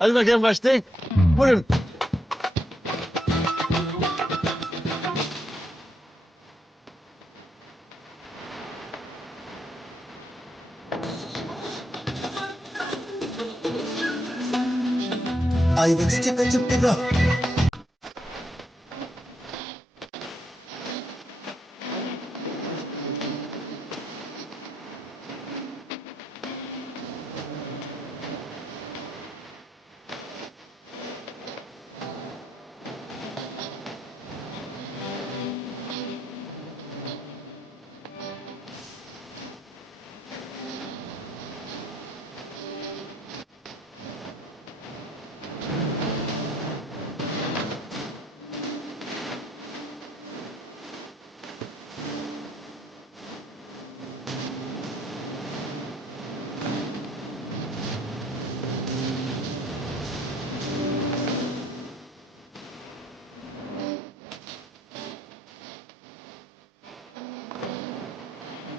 Hadi bakayım başlayın. Buyurun. Ay bakıcı kaçıp burada.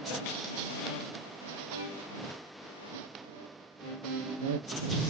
Thank you.